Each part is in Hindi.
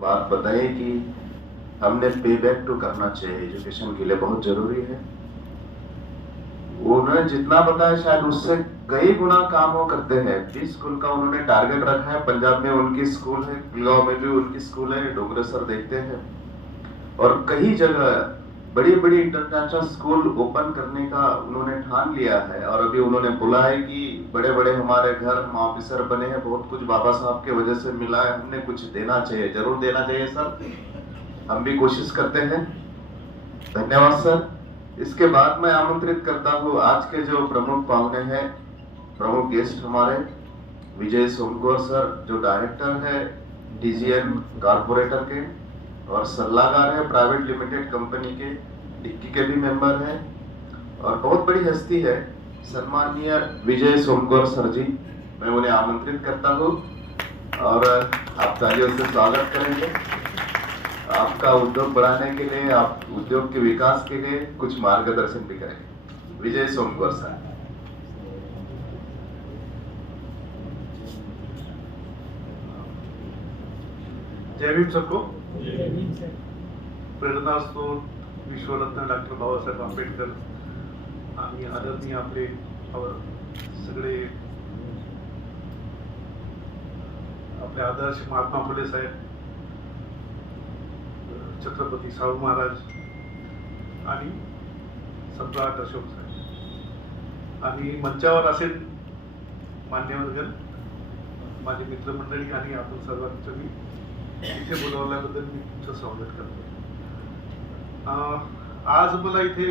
बात बताई कि हमने पे बैक टू करना चाहिए, एजुकेशन के लिए बहुत जरूरी है। उन्होंने जितना बताया शायद उससे कई गुना काम वो करते हैं। 20 स्कूल का उन्होंने टारगेट रखा है। पंजाब में उनकी स्कूल है, गुड़गांव में भी उनकी स्कूल है, डोगरेसर देखते हैं और कई जगह बड़ी बड़ी इंटरनेशनल स्कूल ओपन करने का उन्होंने ठान लिया है। और अभी उन्होंने बोला है कि बड़े बड़े हमारे घर हम ऑफिसर बने हैं, बहुत कुछ बाबा साहब के वजह से मिला है, हमने कुछ देना चाहिए, जरूर देना चाहिए सर, हम भी कोशिश करते हैं। धन्यवाद सर। इसके बाद मैं आमंत्रित करता हूँ आज के जो प्रमुख पाहुने हैं, प्रमुख गेस्ट हमारे विजय सोमगौर सर, जो डायरेक्टर है डीजीएन कारपोरेटर के और सलाहकार है प्राइवेट लिमिटेड कंपनी के, डिक्की के भी मेंबर हैं और बहुत बड़ी हस्ती है सम्माननीय विजय सोमगौर सर जी। मैं उन्हें आमंत्रित करता हूँ और आप तालियों से स्वागत करेंगे। आपका उद्योग बढ़ाने के लिए, आप उद्योग के विकास के लिए कुछ मार्गदर्शन भी करेंगे। विजय सोमगौर सर। जय भीम सबको। प्रेरणा स्रोत विश्वरत्न डॉक्टर बाबासाहेब आंबेडकर आणि आदरणीय आपले सगळे आपले आदर्श महात्मा फुले साहेब, छत्रपती शाहू महाराज आणि सम्राट अशोक साहेब आणि मंचावर असेल मान्यवरगण, माझे मित्रमंडळी आणि आपण सर्वांचं मी इथे बोलवल्याबद्दल मी तुमचं स्वागत करतो। आज मला इथे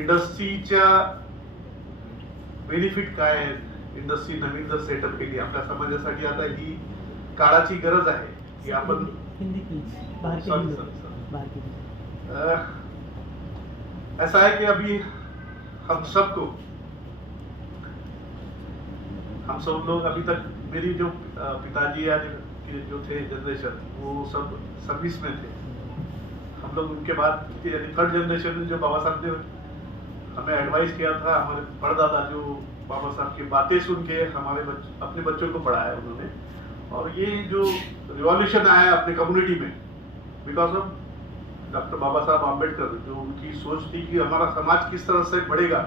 इंडस्ट्रीच्या बेनिफिट काय आहेत, इंडस्ट्री नवीन जर सेटअप केली आपल्या समाजासाठी, आता ही काळाची गरज आहे की आपण ऐसा है कि अभी हम सब लोग अभी तक, मेरी जो पिताजी या जो थे जनरेशन, वो सब सर्विस में थे। हम लोग उनके बाद यानी थर्ड जनरेशन में जो बाबा साहब ने हमें एडवाइस किया था, हमारे परदादा जो बाबा साहब की बातें सुन के हमारे अपने बच्चों को पढ़ाया उन्होंने। और ये जो रिवॉल्यूशन आया है अपने कम्युनिटी में, बिकॉज ऑफ डॉक्टर बाबा साहब आम्बेडकर, जो उनकी सोच थी कि हमारा समाज किस तरह से बढ़ेगा,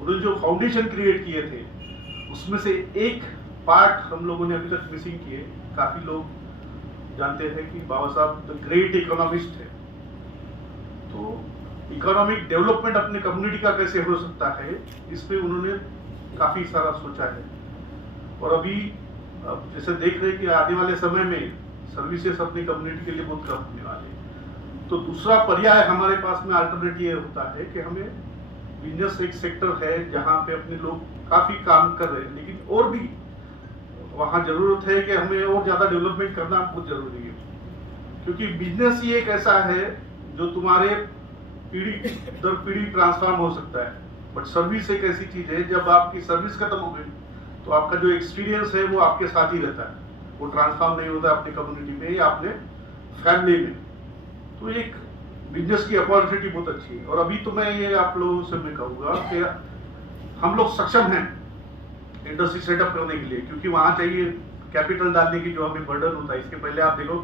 उन्होंने जो फाउंडेशन क्रिएट किए थे उसमें से एक पार्ट हम लोगों ने अभी तक मिसिंग किए। काफी लोग जानते हैं कि बाबा साहब द ग्रेट इकोनॉमिस्ट थे, तो इकोनॉमिक डेवलपमेंट अपने कम्युनिटी का कैसे हो सकता है, इस पे उन्होंने काफी सारा सोचा है। और अभी जैसे देख रहे हैं कि आने वाले समय में सर्विसेज अपनी कम्युनिटी के लिए बहुत कम होने वाले हैं, तो दूसरा पर्याय हमारे पास में अल्टरनेटिव होता है कि हमें बिजनेस एक सेक्टर है जहाँ पे अपने लोग काफी काम कर रहे हैं, लेकिन और भी वहाँ जरूरत है कि हमें और ज्यादा डेवलपमेंट करना बहुत जरूरी है। क्योंकि बिजनेस ही एक ऐसा है जो तुम्हारे पीढ़ी दर पीढ़ी ट्रांसफॉर्म हो सकता है, बट सर्विस एक ऐसी चीज है, जब आपकी सर्विस खत्म हो गई तो आपका जो एक्सपीरियंस है वो आपके साथ ही रहता है, वो ट्रांसफॉर्म नहीं होता अपनी कम्युनिटी में या अपने फैमिली में। तो एक बिजनेस की अपॉर्चुनिटी बहुत अच्छी है। और अभी तो मैं ये आप लोगों से मैं कहूँगा कि हम लोग सक्षम हैं इंडस्ट्री सेटअप करने के लिए, क्योंकि वहां चाहिए कैपिटल डालने की जो हमें बर्डन होता है। इसके पहले आप देखो,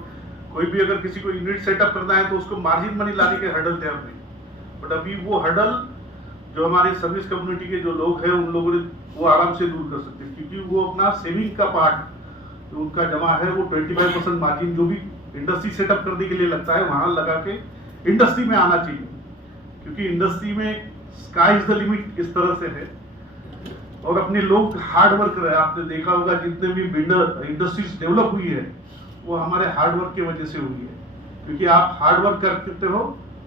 कोई भी अगर किसी को यूनिट सेटअप करना है तो उसको मार्जिन मनी लाने के हर्डल थे हमने, बट अभी वो हर्डल जो हमारे सर्विस कम्युनिटी के जो लोग हैं उन लोगों ने वो आराम से दूर कर सकते हैं, क्योंकि वो अपना सेविंग का पार्ट जो उनका जमा है वो 25% मार्जिन जो भी इंडस्ट्री सेटअप करने के लिए लगता है वहां लगा के इंडस्ट्री में आना चाहिए। क्योंकि इंडस्ट्री में स्काई इज द लिमिट इस तरह से है, और अपने लोग हार्ड वर्क रहे। आपने देखा होगा जितने भी इंडस्ट्रीज डेवलप हुई है वो हमारे हार्ड वर्क की वजह से हुई है, क्योंकि आप हार्ड वर्क करते हो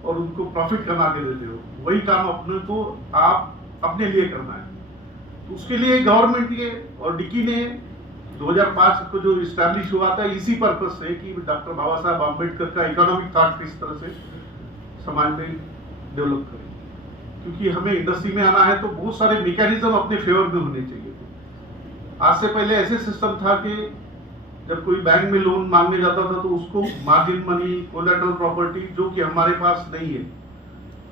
और उनको प्रॉफिट कमा के देते हो। वही काम अपने को आप अपने लिए करना है, तो उसके लिए गवर्नमेंट के और डिकी ने 2005 को जो इस्टेब्लिश हुआ था इसी पर्पज से कि डॉक्टर बाबा साहब आम्बेडकर का इकोनॉमिक थॉट किस तरह से समाज में डेवलप करें। क्योंकि हमें इंडस्ट्री में आना है तो बहुत सारे मैकेनिज्म अपने फेवर में होने चाहिए थे। आज से पहले ऐसे सिस्टम था कि जब कोई बैंक में लोन मांगने जाता था तो उसको मार्जिन मनी, कोलैटरल प्रॉपर्टी, जो कि हमारे पास नहीं है,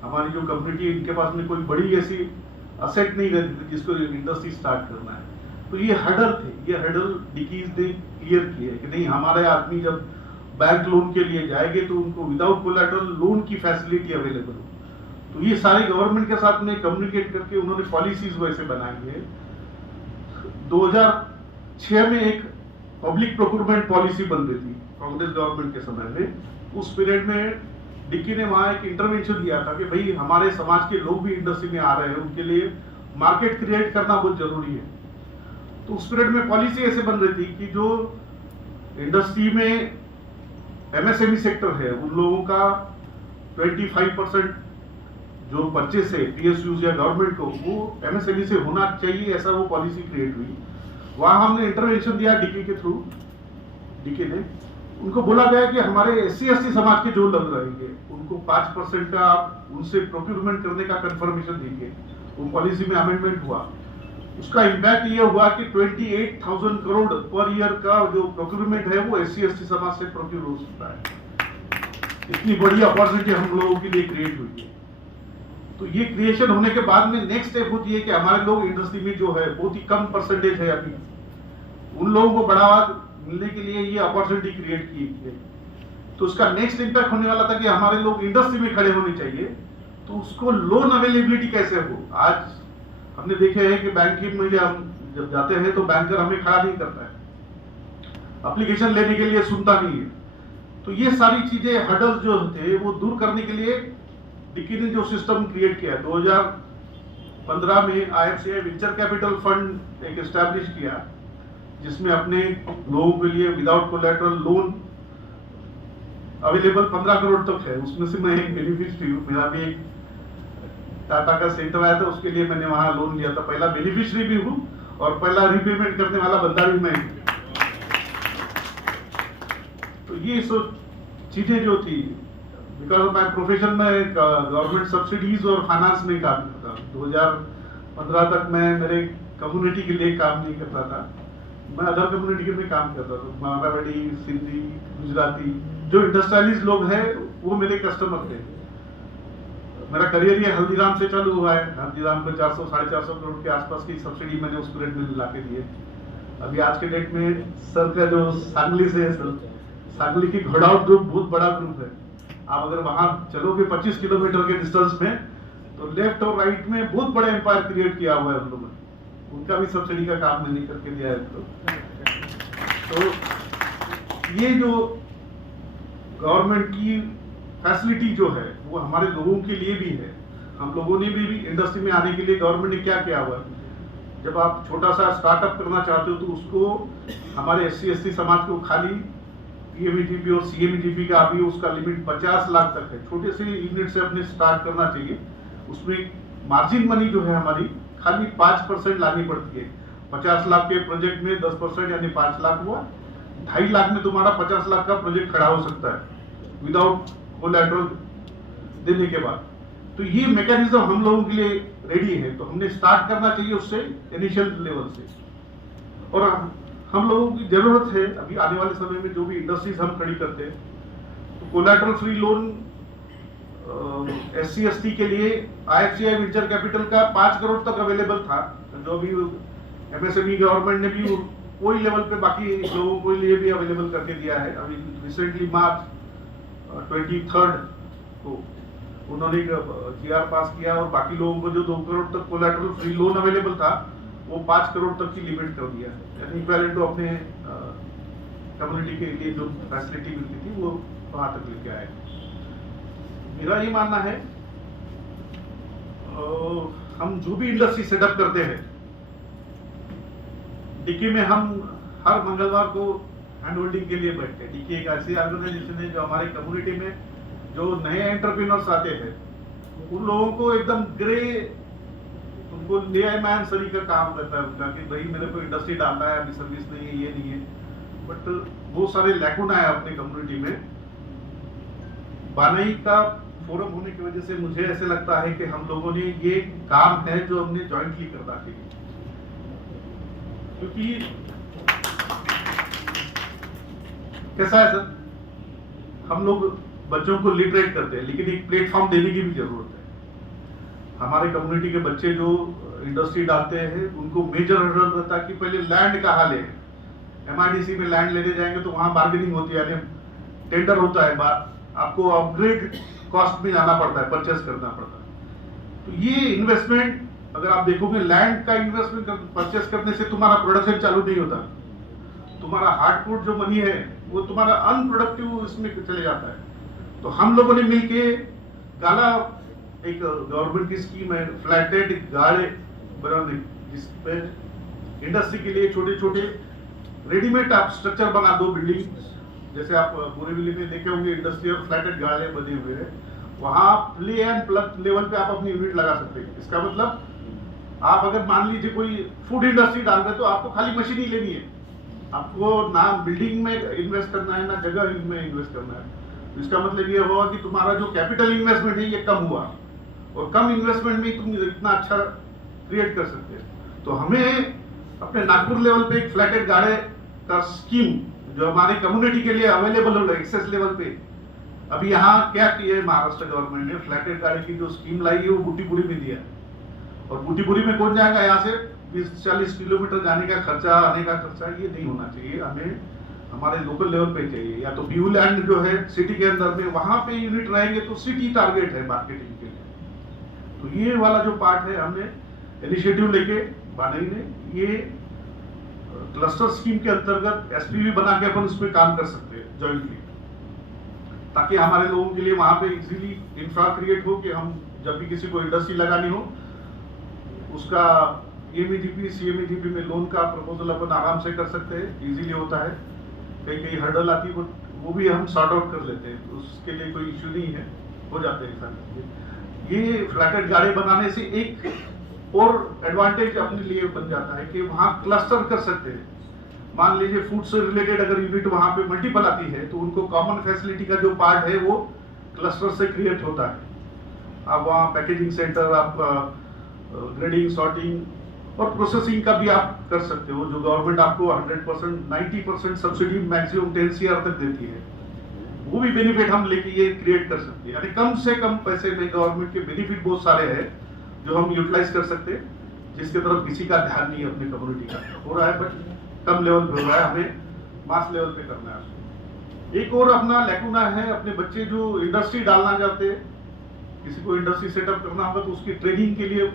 हमारी जो कम्युनिटी इनके पास में कोई बड़ी ऐसी असेट नहीं रहती थी जिसको इंडस्ट्री स्टार्ट करना है। तो ये हर्डल थे, ये हर्डल डिकीज ने क्लियर किए कि नहीं, हमारे आदमी जब बैंक लोन के लिए जाएंगे तो उनको विदाउट कोलैटरल लोन की फैसिलिटी अवेलेबल हो। तो ये सारे गवर्नमेंट के साथ में कम्युनिकेट करके उन्होंने पॉलिसीज वैसे बनाई है। 2006 में एक पब्लिक प्रोक्योरमेंट पॉलिसी बन रही थी कांग्रेस गवर्नमेंट के समय में। उस पीरियड में डिक्की ने वहां एक इंटरवेंशन दिया था कि भाई हमारे समाज के लोग भी इंडस्ट्री में आ रहे हैं, उनके लिए मार्केट क्रिएट करना बहुत जरूरी है। तो उस पीरियड में पॉलिसी ऐसे बन रही थी कि जो इंडस्ट्री में एमएसएमई सेक्टर है उन लोगों का 25% जो परचेस है पीएसयूज या गवर्नमेंट को वो एमएसएमई से होना चाहिए, ऐसा वो पॉलिसी क्रिएट हुई। वहां हमने इंटरवेंशन दिया डीके के थ्रू। डीके ने उनको बोला गया कि हमारे SC/ST समाज के जो लोग रहेंगे उनको 5% का उनसे प्रोक्यूरमेंट करने का कंफर्मेशन देंगे। वो पॉलिसी में अमेंडमेंट हुआ। उसका इम्पैक्ट ये हुआ कि 28,000 करोड़ पर ईयर का जो प्रोक्यूरमेंट है वो SC/ST समाज से प्रोक्यूर हो सकता है। इतनी बड़ी अपॉर्चुनिटी हम लोगों के लिए क्रिएट हुई है। तो ये क्रिएशन होने के बाद में नेक्स्ट स्टेप होती है कि हमारे लोग इंडस्ट्री में जो है बहुत ही कम परसेंटेज है अभी, उन लोगों को बढ़ावा मिलने के लिए ये अपॉर्चुनिटी क्रिएट की है। तो उसका नेक्स्ट इम्पैक्ट होने वाला था कि हमारे लोग इंडस्ट्री में खड़े होने चाहिए। तो उसको लोन अवेलेबिलिटी कैसे हो। आज हमने देखे हैं कि बैंकिंग में जब जाते हैं तो बैंकर हमें खड़ा नहीं करता है, एप्लीकेशन लेने के लिए सुनता नहीं है। तो ये सारी चीजें हडल्स जो थे वो दूर करने के लिए डिक्की ने जो सिस्टम क्रिएट किया 2015 में IFCI वेंचर कैपिटल फंड एक एस्टैब्लिश किया, जिसमें अपने लोगों के लिए without collateral loan available 15 crore तक है। उसमें से मैं एक बेनिफिशियरी हूँ। मेरा भी एक टाटा का सेंटर आया था, उसके लिए मैंने वहां लोन लिया था। पहला बेनिफिशियरी भी हूँ और पहला रीपेमेंट करने वाला बंदा भी मैं। तो ये सब चीजें जो थी, बिकॉज माय प्रोफेशन में गवर्नमेंट सब्सिडीज और फाइनेंस में काम करता हूँ। 2015 तक मैं मेरे कम्युनिटी के लिए काम नहीं करता था, मैं अदर कम्युनिटी में काम करता था। मारवाड़ी, सिंधी, गुजराती जो इंडस्ट्रियलिस्ट लोग हैं वो मेरे कस्टमर थे। मेरा करियर ये हल्दीराम से चालू हुआ है। हल्दीराम को 400-450 करोड़ के आसपास की सब्सिडी मैंने उस पीरियड में ला के दी है। अभी आज के डेट में सर का जो सांगली से है, सर सांगली की घोड़ाउट ग्रुप बहुत बड़ा ग्रुप है। आप अगर वहां चलोगे 25 किलोमीटर के डिस्टेंस में तो लेफ्ट और राइट में बहुत बड़ा एम्पायर क्रिएट किया हुआ है उन लोगों ने। उनका भी सब्सिडी का काम मैंने करके दिया है। तो ये जो गवर्नमेंट की फैसिलिटी जो है वो हमारे लोगों के लिए भी है। हम लोगों ने भी इंडस्ट्री में आने के लिए गवर्नमेंट ने क्या किया हुआ है। जब आप छोटा सा स्टार्टअप करना चाहते हो तो उसको हमारे SC/ST समाज को खाली PMEGP और CMEGP का अभी उसका लिमिट 50 लाख तक है। छोटे से यूनिट से अपने स्टार्ट करना चाहिए। उसमें मार्जिन मनी जो है हमारी खाली 5% लानी पड़ती है। 50 लाख के प्रोजेक्ट में 10% यानी 5 लाख हुआ। 2.5 लाख में तुम्हारा 50 लाख का प्रोजेक्ट खड़ा हो सकता है विदाउट कोलैटरल देने के बाद। तो ये मैकेनिज्म हम लोगों के लिए रेडी है। तो हमने स्टार्ट करना चाहिए उससे इनिशियल लेवल से। और हम लोगों की जरूरत है अभी आने वाले समय में जो भी इंडस्ट्रीज हम खड़ी करते हैं तो कोलैटरल फ्री लोन SC/ST के लिए IFCI वेंचर कैपिटल का 5 करोड़ तक अवेलेबल था। जो भी MSME गवर्नमेंट ने भी कोई लेवल पे बाकी लोगों के लिए भी अवेलेबल करके दिया है। अभी रिसेंटली मार्च 23 को उन्होंने GR पास किया और बाकी लोगों को जो 2 करोड़ तक कोलैटरल फ्री लोन अवेलेबल था वो 5 करोड़ तक की लिमिट कर दिया है। यानी इक्विवेलेंट टू अपने कम्युनिटी के लिए जो फैसिलिटी मिलती थी वो वहां तक लेके आए। मेरा ये मानना है हम जो भी इंडस्ट्री सेटअप करते हैं डीके में हम हर मंगलवार को हैंड होल्डिंग के लिए बैठते हैं। डीके एक ऐसी ऑर्गेनाइजेशन है जो हमारे कम्युनिटी में जो नए एंटरप्रेन्योर्स आते हैं उन लोगों को एकदम ग्रे, उनको लेमैन सरी का काम रहता है उनका कि भाई मेरे को इंडस्ट्री डालना है, अभी सर्विस नहीं है, ये नहीं है। बट बहुत सारे लैकुना है अपने कम्युनिटी में। बानई का फोरम होने की वजह से मुझे ऐसे लगता है कि हम लोगों ने ये काम है जो हमने जॉइंटली करना चाहिए। क्योंकि कैसा है सर, हम लोग बच्चों को लिटरेट करते हैं लेकिन एक प्लेटफॉर्म देने की भी जरूरत है। हमारे कम्युनिटी के बच्चे जो इंडस्ट्री डालते हैं उनको मेजर हर्डल रहता है कि पहले लैंड कहाँ ले। MIDC में लैंड लेने जाएंगे तो वहां बार्गेनिंग होती है, यानी टेंडर होता है, आपको अपग्रेड कॉस्ट में जाना पड़ता है, परचेस करना पड़ता है। तो ये इन्वेस्टमेंट अगर आप देखोगे, लैंड का इन्वेस्टमेंट परचेस करने से तुम्हारा प्रोडक्शन चालू नहीं होता, तुम्हारा हार्डकोर जो मनी है वो तुम्हारा अनप्रोडक्टिव इसमें चले जाता है। तो हम लोगों ने मिलके गाला एक गवर्नमेंट की स्कीम है फ्लैटेड गाड़े बनाने, जिसपे इंडस्ट्री के लिए छोटे छोटे रेडीमेड आप स्ट्रक्चर बना दो बिल्डिंग, जैसे आप बोरीवली में देखे होंगे इंडस्ट्रियल फ्लैटेड गाड़े बने हुए हैं, वहां प्ले एंड प्लग लेवल पे आप अपनी यूनिट लगा सकते हैं। इसका मतलब आप अगर मान लीजिए कोई फूड इंडस्ट्री डाल रहे हैं तो आपको खाली मशीन ही लेनी है, आपको ना बिल्डिंग में इन्वेस्ट करना है ना जगह में इन्वेस्ट करना है। इसका मतलब ये होगा कि तुम्हारा जो कैपिटल इन्वेस्टमेंट है ये कम हुआ, और कम इन्वेस्टमेंट में तुम इतना अच्छा क्रिएट कर सकते हैं। तो हमें अपने नागपुर लेवल पे एक फ्लैटेड गाड़े का स्कीम जो हमारी कम्युनिटी के लिए अवेलेबल हो एक्सेस लेवल पे, अभी यहाँ क्या किया है महाराष्ट्र गवर्नमेंट ने, फ्लैटेड गाड़ी की जो स्कीम लाई है वो बूटीपुरी में दिया है। और बूटीपुरी में कौन जाएगा, यहाँ से 20-40 किलोमीटर जाने का खर्चा, आने का खर्चा, ये नहीं होना चाहिए। हमें हमारे लोकल लेवल पे चाहिए, या तो व्यू लैंड जो है सिटी के अंदर में वहां पे यूनिट रहेंगे तो सिटी टारगेट है मार्केटिंग के लिए। तो ये वाला जो पार्ट है हमने इनिशिएटिव लेके बनाई, ये क्लस्टर स्कीम के अंतर्गत एसपीवी बना के अपन उसमें काम कर सकते हैं जॉइंटली, ताकि हमारे लोगों के लिए वहां पे इजीली इंफ्रा क्रिएट हो कि हम जब भी किसी को इंडस्ट्री लगानी हो उसका एमईडीपी सीएमईडीपी में लोन का प्रपोजल अपन आराम से कर सकते हैं, इजीली होता है। कई कई हर्डल आती है वो भी हम सॉर्ट आउट कर लेते हैं, तो उसके लिए कोई इश्यू नहीं है, हो जाते हैं सारे। ये फ्लैटेड गाड़ी बनाने से एक और एडवांटेज अपने लिए बन जाता है कि वहाँ क्लस्टर कर सकते हैं। मान लीजिए फूड से रिलेटेड अगर यूनिट वहाँ पे मल्टीपल आती है तो उनको कॉमन फैसिलिटी का जो पार्ट है वो क्लस्टर से क्रिएट होता है। आप वहाँ पैकेजिंग सेंटर, आप ग्रेडिंग, सॉर्टिंग और प्रोसेसिंग का भी आप कर सकते हो, जो गवर्नमेंट आपको 100% 90% सब्सिडी मैक्सिमम 10 CR तक देती है, वो भी बेनिफिट हम लेके ये क्रिएट कर सकते हैं। यानी कम से कम पैसे में गवर्नमेंट के बेनिफिट बहुत सारे हैं जो हम यूटिलाइज कर सकते हैं, जिसके तरफ किसी का ध्यान नहीं है अपनी कम्युनिटी का, हो रहा है बट कम लेवल पे हो रहा है, हमें मास लेवल पे करना है। एक और अपना लैकुना है, अपने बच्चे जो इंडस्ट्री डालना चाहते हैं, किसी को इंडस्ट्री सेटअप करना होगा तो उसकी ट्रेनिंग के लिए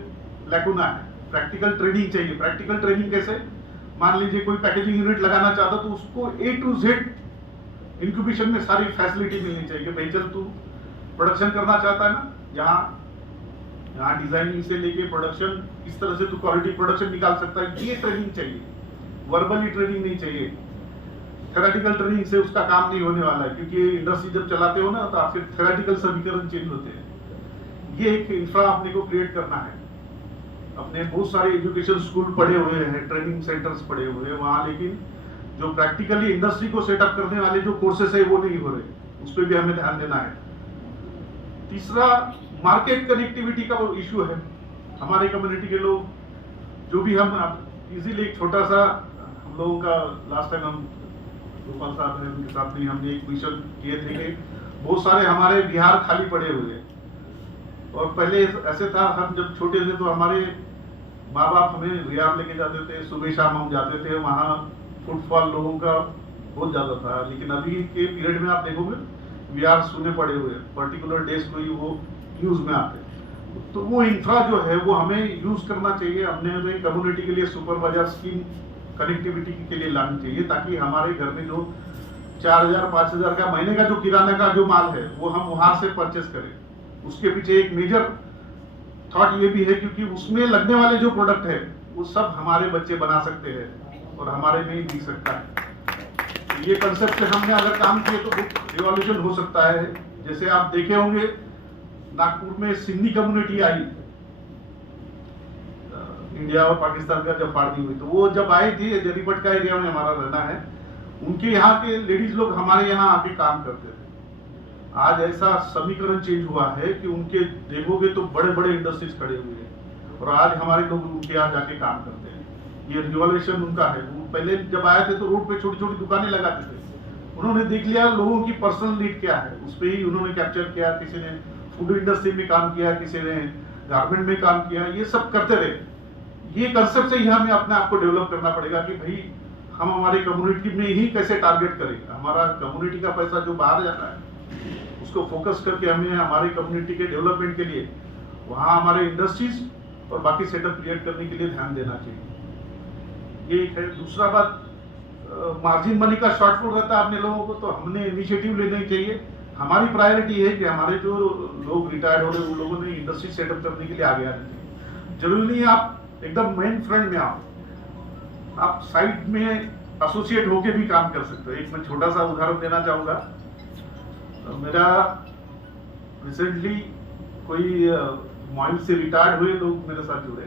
लैकुना है, प्रैक्टिकल ट्रेनिंग चाहिए। प्रैक्टिकल ट्रेनिंग कैसे, मान लीजिए कोई पैकेजिंग यूनिट लगाना चाहता तो उसको A to Z इंक्यूबेशन में सारी फैसिलिटी मिलनी चाहिए। भाई चल तू प्रोडक्शन करना चाहता है ना, यहाँ डिजाइनिंग से लेके प्रोडक्शन किस तरह से तू क्वालिटी प्रोडक्शन निकाल सकता है, ये ट्रेनिंग चाहिए, वर्बली ट्रेनिंग नहीं चाहिए। थेरेटिकल ट्रेनिंग से उसका काम नहीं होने वाला है, क्योंकि इंडस्ट्री जब चलाते हो ना तो आपके थेरेटिकल समीकरण चेंज होते हैं। ये एक इंफ्रा अपने को क्रिएट करना है। अपने बहुत सारे एजुकेशन स्कूल पढ़े हुए हैं, ट्रेनिंग सेंटर्स पढ़े हुए हैं वहाँ, लेकिन जो प्रैक्टिकली इंडस्ट्री को सेटअप करने वाले जो कोर्सेस है वो नहीं हो रहे, उस पर भी हमें ध्यान देना है। तीसरा मार्केट कनेक्टिविटी का वो इश्यू है। हमारे कम्युनिटी के लोग जो भी हम इजीली एक छोटा सा, हम लोगों का लास्ट टाइम हम गोपाल साहब हैं उनके साथ में हमने एक मिशन किए थे कि बहुत सारे हमारे बिहार खाली पड़े हुए हैं, और पहले ऐसे था हम जब छोटे थे तो हमारे माँ बाप हमें बिहार लेके जाते थे, सुबह शाम हम जाते थे, वहाँ फुटफॉल लोगों का बहुत ज्यादा था। लेकिन अभी के पीरियड में आप देखोगे बिहार सुने पड़े हुए, पर्टिकुलर डेज को ही वो यूज में आते। तो वो इंफ्रा जो है वो हमें यूज करना चाहिए, अपने कम्युनिटी के लिए सुपर बाजार स्कीम कनेक्टिविटी के लिए लानी चाहिए, ताकि हमारे घर में जो 4000-5000 का महीने का जो किराना का जो माल है वो हम वहां से परचेस करें। उसके पीछे एक मेजर थॉट ये भी है, क्योंकि उसमें लगने वाले जो प्रोडक्ट है वो सब हमारे बच्चे बना सकते हैं और हमारे में ही बिक सकता है। ये कंसेप्ट से हमने अगर काम किए तो रिवॉल्यूशन हो सकता है। जैसे आप देखे होंगे नागपुर में सिंधी कम्युनिटी आई, इंडिया और पाकिस्तान का जब फाड़नी हुई, तो वो जब आई थी जरीपट का एरिया में हमारा रहना है, उनके यहाँ के लेडीज लोग हमारे यहाँ आके काम करते थे। आज ऐसा समीकरण चेंज हुआ है कि उनके देखोगे तो बड़े बड़े इंडस्ट्रीज खड़े हुए हैं और आज हमारे लोग उनके यहाँ जाके काम करते हैं। ये रिवॉल्यूशन उनका है। वो पहले जब आए थे तो रोड पे छोटी छोटी दुकानें लगाते थे, उन्होंने देख लिया लोगों की पर्सनल नीड क्या है, उस पर ही उन्होंने कैप्चर किया। किसी ने फूड इंडस्ट्री में काम किया, किसी ने गारमेंट में काम किया, ये सब करते रहे। ये कंसेप्ट से ही हमें अपने आप को डेवलप करना पड़ेगा कि भाई हम हमारी कम्युनिटी में ही कैसे टारगेट करेंगे। हमारा कम्युनिटी का पैसा जो बाहर जाता है उसको फोकस करके हमें हमारी कम्युनिटी के डेवलपमेंट के लिए वहाँ हमारे इंडस्ट्रीज और बाकी सेटअप क्रिएट करने के लिए ध्यान देना चाहिए। ये एक है। दूसरा बात, मार्जिन मनी का शॉर्टफॉल रहता है अपने लोगों को, तो हमने इनिशिएटिव लेना चाहिए। हमारी प्रायोरिटी है कि हमारे जो लोग रिटायर्ड हो रहे हैं उन लोगों ने इंडस्ट्री सेटअप करने के लिए आगे आना चाहिए। जरूरी नहीं है आप एकदम मेन फ्रंट में आओ, आप साइड में एसोसिएट होके भी काम कर सकते हो। एक मैं छोटा सा उदाहरण देना चाहूँगा। मेरा रिसेंटली कोई माइंड से रिटायर्ड हुए लोग मेरे साथ जुड़े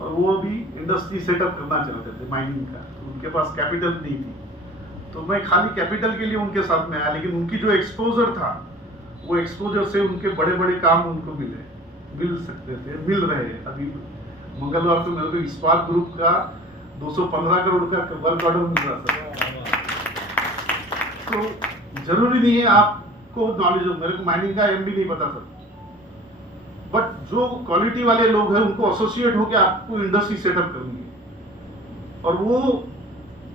और वो भी इंडस्ट्री सेटअप करना चाहते थे माइनिंग का। उनके पास कैपिटल नहीं थी, तो मैं खाली कैपिटल के लिए उनके साथ में आया, लेकिन उनकी जो एक्सपोजर था वो एक्सपोजर से उनके बड़े बड़े काम उनको मिल सकते थे, मिल रहे हैं। अभी मंगलवार को मेरे को इस्पात ग्रुप का 215 करोड़ का वर्क ऑर्डर मिल रहा था। तो जरूरी नहीं है आपको नॉलेज हो, मेरे को माइनिंग का एम भी नहीं पता था, बट जो क्वालिटी वाले लोग हैं उनको एसोसिएट होकर आपको इंडस्ट्री सेटअप करनी है और वो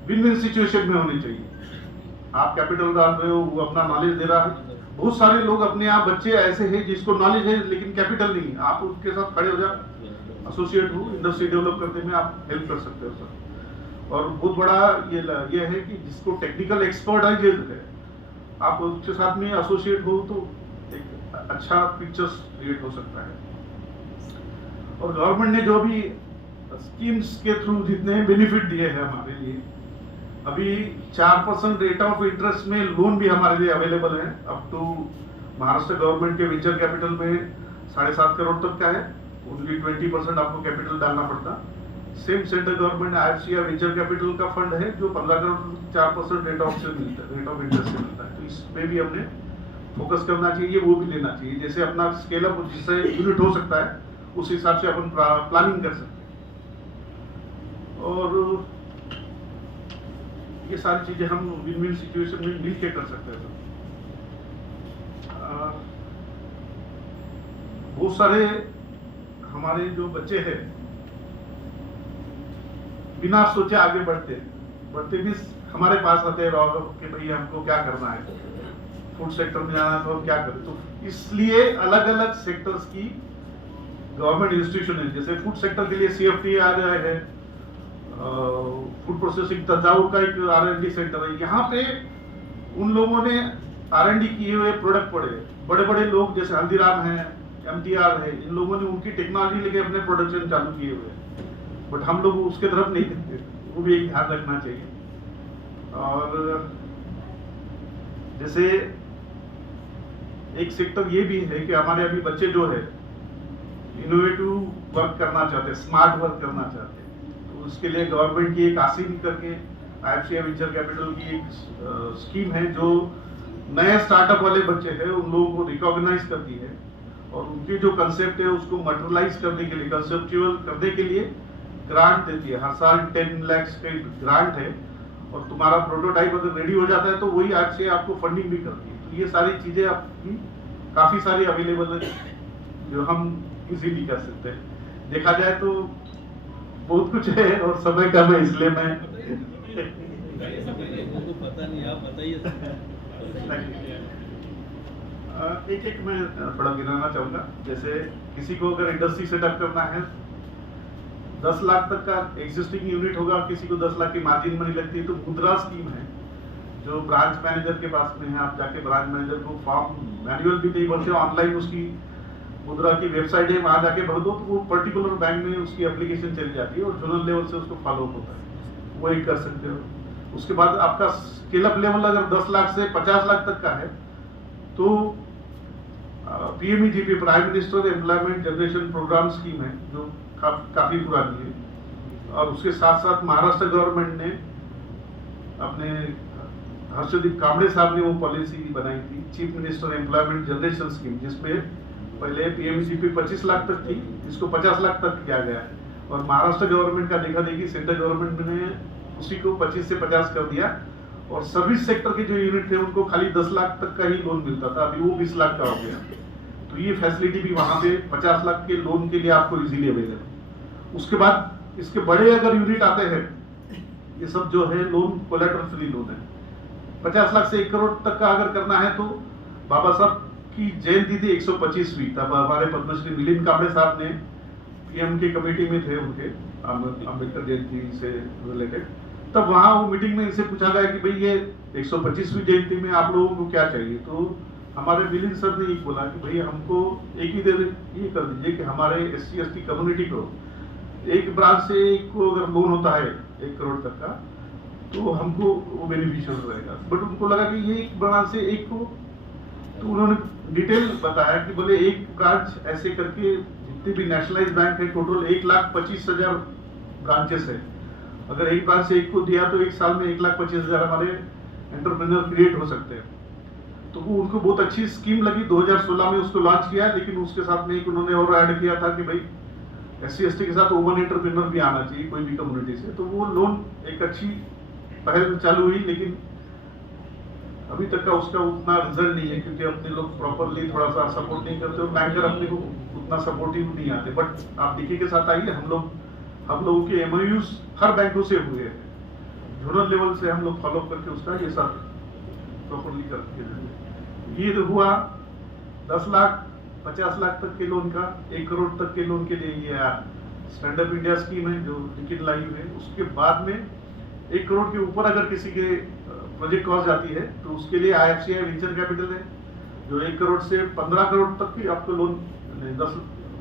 विन विन सिचुएशन में होनी चाहिए। आप कैपिटल डाल रहे हो, वो अपना नॉलेज दे रहा है। बहुत सारे लोग अपने आप बच्चे ऐसे हैं जिसको नॉलेज है लेकिन कैपिटल नहीं है, आप उसके साथ खड़े हो जाओ, एसोसिएट हो, इंडस्ट्री डेवलप करने में आप हेल्प कर सकते हो सर। और बहुत बड़ा ये है कि जिसको टेक्निकल एक्सपर्टाइज है, आप उसके साथ में एसोसिएट हो तो एक अच्छा पिक्चर्स क्रिएट हो सकता है। और गवर्नमेंट ने जो भी स्कीम्स के थ्रू जितने बेनिफिट दिए हैं हमारे लिए, अभी 4% रेट ऑफ इंटरेस्ट में लोन भी हमारे लिए अवेलेबल है। अप टू महाराष्ट्र गवर्नमेंट के वेंचर कैपिटल में 7.5 करोड़ तक का है, ओनली 20% आपको कैपिटल डालना पड़ता। सेम सेंट्रल गवर्नमेंट IFC या वेंचर कैपिटल का फंड है जो 15 करोड़ 4% रेट ऑफ इंटरेस्ट से मिलता है। तो इस पे भी हमने फोकस करना चाहिए, वो भी लेना चाहिए। जैसे अपना स्केल अप जिससे यूनिट हो सकता है उस हिसाब से अपन प्लानिंग कर सकते हैं। और ये सारी चीजें हम विन विन सिचुएशन में मिल के कर सकते हैं। बहुत सारे हमारे जो बच्चे हैं बिना सोचे आगे बढ़ते भी हमारे पास आते हैं कि भाई हमको क्या करना है, फूड सेक्टर में जाना है तो हम क्या करें। तो इसलिए अलग अलग सेक्टर्स की गवर्नमेंट इंस्टीट्यूशन है। जैसे फूड सेक्टर के लिए CFTI है, फूड प्रोसेसिंग तंजावुर का एक R&D सेंटर है। यहाँ पे उन लोगों ने R&D किए हुए प्रोडक्ट पड़े, बड़े बड़े लोग जैसे हल्दीराम है, MTR है, इन लोगों ने उनकी टेक्नोलॉजी लेके अपने प्रोडक्शन चालू किए हुए हैं, बट हम लोग उसके तरफ नहीं देखते। वो भी एक ध्यान रखना चाहिए। और जैसे एक सेक्टर ये भी है कि हमारे अभी बच्चे जो है इनोवेटिव वर्क करना चाहते हैं, स्मार्ट वर्क करना चाहते हैं, तो उसके लिए गवर्नमेंट की एक आसिम करके IFC वेंचर कैपिटल की एक स्कीम है जो नए स्टार्टअप वाले बच्चे हैं उन लोगों को रिकॉग्नाइज करती है और उनकी जो कंसेप्ट है उसको मटेरियलाइज करने के लिए, कंसेप्चुअल करने के लिए ग्रांट देती है। हर साल 10 लाख का ग्रांट है और तुम्हारा प्रोटोटाइप अगर रेडी हो जाता है तो वही आज से आपको फंडिंग भी करती है। तो ये सारी चीजें आपकी काफी सारी अवेलेबल है जो हम इजीली कर सकते हैं। देखा जाए तो बहुत कुछ है और समय कम है, इसलिए मैं पता नहीं, आप बताइए। एक मैं थोड़ा गिनाना चाहूंगा। जैसे किसी को अगर इंडस्ट्री सेटअप करना है, 10 लाख तक का एग्जिस्टिंग यूनिट होगा, किसी को 10 लाख की मार्जिन मनी लगती है, तो मुद्रा स्कीम है जो ब्रांच मैनेजर के पास में है। आप जाके ब्रांच मैनेजर को फॉर्म मैनुअल भी नहीं भरते, ऑनलाइन उसकी मुद्रा की वेबसाइट है, वहां जाके भर दो तो वो पर्टिकुलर बैंक में उसकी एप्लीकेशन चली जाती है और जोनल लेवल से उसको फॉलो होता है, वो एक कर सकते हो। उसके बाद आपका स्केल अप लेवल अगर 10 लाख से 50 लाख तक का है तो PMEGP prime minister employment generation programme scheme है जो काफी पुरानी है। और उसके साथ साथ महाराष्ट्र गवर्नमेंट ने अपने हर्षदीप कांबळे साहब ने वो पॉलिसी बनाई थी, chief minister employment generation scheme, जिसमें पहले PMEGP 25 लाख तक थी, इसको 50 लाख तक किया गया है। और महाराष्ट्र गवर्नमेंट का देखा देखी सेंट्रल गवर्नमेंट ने उसी को 25 से 50 कर दिया और सर्विस सेक्टर के जो यूनिट थे उनको खाली 10 लाख तक का ही लोन मिलता था, अभी वो 20 लाख का हो गया। तो ये फैसिलिटी भी वहां पे 50 लाख के लोन के लिए आपको इजीली अवेलेबल। उसके बाद इसके बड़े अगर यूनिट आते हैं ये सब जो है लोन कोलैटरल फ्री लोन है। 50 लाख से 1 करोड़ तक का अगर करना है तो बाबा साहब की जयंती थी 125वीं, तब हमारे पद्मश्री मिलिंद कांबळे साहब ने पीएम की कमेटी में थे, उनके अम्बेडकर जयंती से रिलेटेड, तब वहां वो मीटिंग में इनसे पूछा गया कि भाई ये 125वीं जयंती में आप लोगों को क्या चाहिए, तो हमारे मिलिंद सर ने ये बोला कि भाई हमको एक ही देर ये कर दीजिए कि हमारे SC/ST कम्युनिटी को एक ब्रांच से एक को अगर लोन होता है 1 करोड़ तक का तो हमको वो बेनिफिशियल रहेगा। बट उनको लगा कि ये एक ब्रांच से एक को, तो उन्होंने डिटेल बताया कि बोले एक ब्रांच ऐसे करके जितने भी नेशनलाइज बैंक है टोटल 1,25,000 ब्रांचेस है, अगर एक ब्रांच से एक को दिया तो एक साल में 1,25,000 हमारे एंटरप्रेन्योर क्रिएट हो सकते हैं। तो वो उनको बहुत अच्छी स्कीम लगी। 2016 में उसको लॉन्च किया, लेकिन उसके साथ में एक उन्होंने और ऐड किया था कि भाई SC/ST के साथ वुमन एंटरप्रेन्योर भी आना चाहिए कोई भी कम्युनिटी से। तो वो लोन एक अच्छी पहल चालू हुई, लेकिन अभी तक का उसका उतना रिजल्ट नहीं है, क्योंकि अपने लोग प्रॉपरली थोड़ा सा सपोर्ट नहीं करते और बैंकर अपने को उतना सपोर्टिव नहीं आते। बट आप डीके के साथ आइए, हम लोगों के MOUs हर बैंकों से हुए हैं, जोनल लेवल से हम लोग फॉलो करके उसका ये सब प्रॉपरली करके ये हुआ। 10 लाख 50 लाख तक के लोन का, 1 करोड़ तक के लोन के लिए ये स्टैंड अप इंडिया स्कीम है जो लिखित लाई हुई है। उसके बाद में 1 करोड़ के ऊपर अगर किसी के प्रोजेक्ट कॉस्ट जाती है तो उसके लिए IFCI वेंचर कैपिटल है जो 1 करोड़ से 15 करोड़ तक की आपको लोन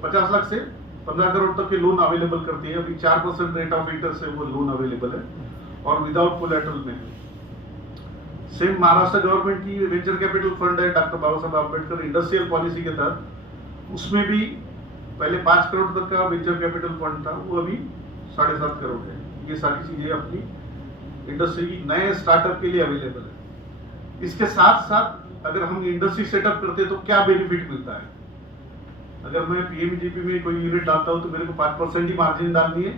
50 लाख से 15 करोड़ तक के लोन अवेलेबल करती है। अभी 4% रेट ऑफ इंटरेस्ट से वो लोन अवेलेबल है और विदाउट कोलैटरल में। सेम महाराष्ट्र गवर्नमेंट की वेंचर कैपिटल फंड है डॉक्टर बाबा साहब अम्बेडकर इंडस्ट्रियल पॉलिसी के तहत, उसमें भी पहले 5 करोड़ तक का वेंचर कैपिटल फंड था, वो अभी 7.5 करोड़ है। ये सारी चीजें अपनी इंडस्ट्री की नए स्टार्टअप के लिए अवेलेबल है। इसके साथ साथ अगर हम इंडस्ट्री सेटअप करते हैं तो क्या बेनिफिट मिलता है। अगर मैं PMGP में कोई यूनिट डालता हूं तो मेरे को 5% ही मार्जिन डालनी है।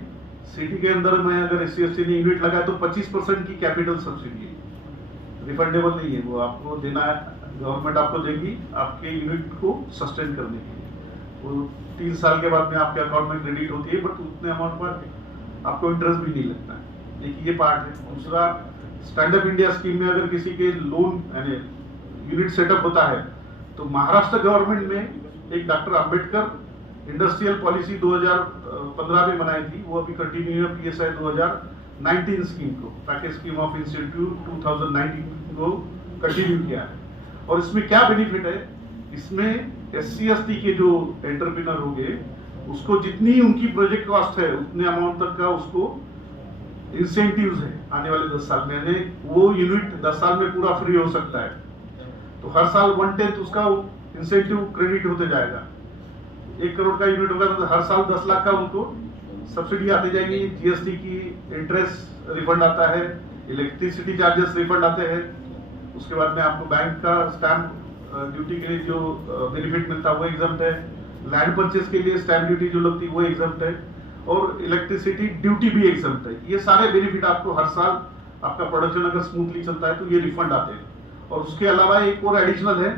सिटी के अंदर मैं अगर SC/ST ने यूनिट लगाया तो 25% की कैपिटल सब्सिडी है, रिफंडेबल नहीं है, वो आपको देना है, गवर्नमेंट आपको देगी आपके यूनिट को सस्टेन करने के लिए। वो 3 साल के बाद में आपके अकाउंट में क्रेडिट होती है, बट उतने अमाउंट पर आपको इंटरेस्ट भी नहीं लगता है। एक ये पार्ट है। दूसरा, स्टैंड अप इंडिया स्कीम में अगर किसी के लोन यानी यूनिट सेटअप होता है तो महाराष्ट्र गवर्नमेंट में एक डॉक्टर अम्बेडकर इंडस्ट्रियल पॉलिसी 2015 में बनाई थी, वो अभी कंटिन्यू है। PSI 2019 स्कीम को, पैकेज स्कीम ऑफ इंस्टीट्यूट 2019 को कंटिन्यू किया है। और इसमें क्या बेनिफिट है, इसमें SC/ST के जो एंटरप्रेन्योर होंगे उसको जितनी उनकी प्रोजेक्ट कॉस्ट है उतने अमाउंट तक का उसको इंसेंटिव्स है आने वाले 10 साल में, यानी वो यूनिट 10 साल में पूरा फ्री हो सकता है। तो हर साल 1/10 उसका इंसेंटिव क्रेडिट होते जाएगा। 1 करोड़ का यूनिट होगा तो हर साल 10 लाख का उनको सब्सिडी आती जाएगी। GST की इंटरेस्ट रिफंड आता है, इलेक्ट्रिसिटी चार्जेस रिफंड आते हैं। उसके बाद में आपको बैंक का स्टैंप ड्यूटी के लिए जो बेनिफिट मिलता है वो एग्जम्प्ट है। लैंड परचेस के लिए स्टैंप ड्यूटी जो लगती है वो एग्जम्प्ट है, और इलेक्ट्रिसिटी ड्यूटी भी एग्जम्प्ट है। ये सारे बेनिफिट आपको हर साल, आपका प्रोडक्शन अगर स्मूथली चलता है तो ये रिफंड आते हैं। और उसके अलावा एक और एडिशनल है,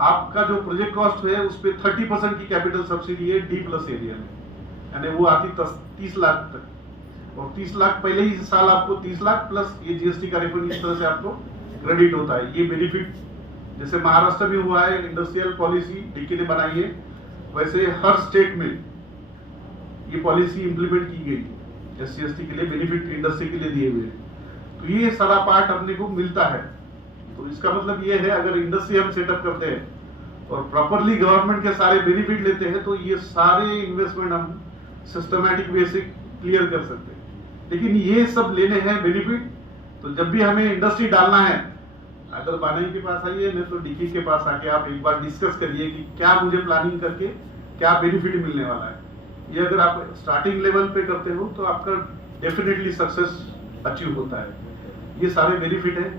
आपका जो प्रोजेक्ट कॉस्ट है उस पर 30% की कैपिटल सब्सिडी है D+ एरिया में, यानी वो आती 30 लाख तक। और 30 लाख पहले ही साल आपको 30 लाख प्लस ये GST का रिफंड इस तरह से आपको क्रेडिट होता है। ये बेनिफिट जैसे महाराष्ट्र में हुआ है, इंडस्ट्रियल पॉलिसी डीके ने बनाई है, वैसे हर स्टेट में ये पॉलिसी इंप्लीमेंट की गई SC/ST के लिए, बेनिफिट इंडस्ट्री के लिए दिए हुए। तो ये सारा पार्ट अपने को मिलता है। तो इसका मतलब ये है, अगर इंडस्ट्री हम सेटअप करते हैं और प्रॉपरली गवर्नमेंट के सारे बेनिफिट लेते हैं तो ये सारे इन्वेस्टमेंट हम सिस्टमैटिक वे से क्लियर कर सकते हैं। लेकिन ये सब लेने हैं बेनिफिट, तो जब भी हमें इंडस्ट्री डालना है, अगर बानई के पास आइए नहीं तो डीके के पास आके आप एक बार डिस्कस करिए कि क्या मुझे प्लानिंग करके क्या बेनिफिट मिलने वाला है। ये अगर आप स्टार्टिंग लेवल पे करते हो तो आपका डेफिनेटली सक्सेस अचीव होता है। ये सारे बेनिफिट है।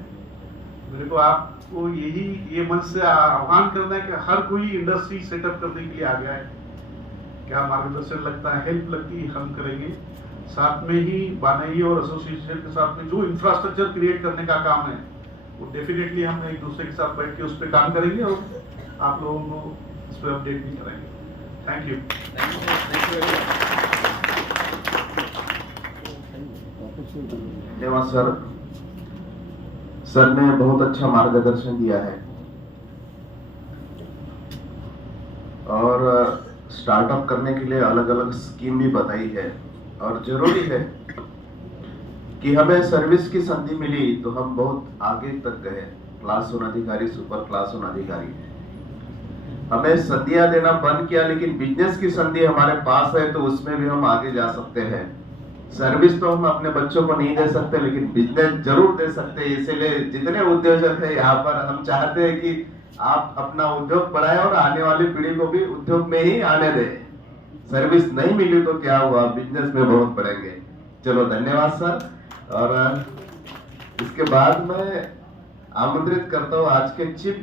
मेरे को आपको ये मन से आह्वान करना है कि हर कोई इंडस्ट्री सेटअप करने के लिए आ गया है। क्या मार्गदर्शन लगता है, हेल्प लगती है, हम करेंगे। साथ में ही बानई और एसोसिएशन के साथ में जो इंफ्रास्ट्रक्चर क्रिएट करने का काम है वो डेफिनेटली हम एक दूसरे के साथ बैठ के उस पर काम करेंगे और आप लोगों को इस पर अपडेट भी कराएंगे। Thank you. धन्यवाद सर। सर ने बहुत अच्छा मार्गदर्शन दिया है और स्टार्टअप करने के लिए अलग अलग स्कीम भी बताई है। और जरूरी है कि हमें सर्विस की संधि मिली तो हम बहुत आगे तक गए, क्लास 1 अधिकारी, सुपर क्लास 1 अधिकारी। हमें संधियां देना बंद किया, लेकिन बिजनेस की संधि हमारे पास है तो उसमें भी हम आगे जा सकते हैं। सर्विस तो हम अपने बच्चों को नहीं दे सकते, लेकिन बिजनेस जरूर दे सकते हैं। इसीलिए जितने उद्योजक हैं यहाँ पर, हम चाहते हैं कि आप अपना उद्योग बढ़ाएं और आने वाली पीढ़ी को भी उद्योग में ही आने दें। सर्विस नहीं मिली तो क्या हुआ, बिजनेस में बहुत बढ़ेंगे। चलो धन्यवाद सर। और इसके बाद मैं आमंत्रित करता हूँ आज के चीफ